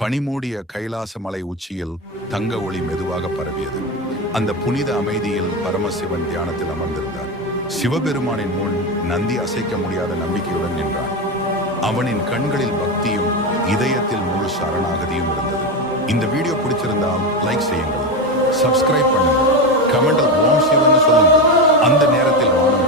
பனிமூடிய கைலாச மலை உச்சியில் தங்க ஒளி மெதுவாக பரவியது. அந்த புனித அமைதியில் பரமசிவன் தியானத்தில் அமர்ந்திருந்தார். சிவபெருமானின் முன் நந்தி அசைக்க முடியாத நம்பிக்கையுடன் நின்றான். அவனின் கண்களில் பக்தியும் இதயத்தில் முழு சரணாகதியும் இருந்தது. இந்த வீடியோ பிடிச்சிருந்தால் லைக் செய்யுங்கள், சப்ஸ்கிரைப் பண்ணுங்கள், கமெண்டில் ஓம் சிவன்னு சொல்லுங்கள். அந்த நேரத்தில் வானம்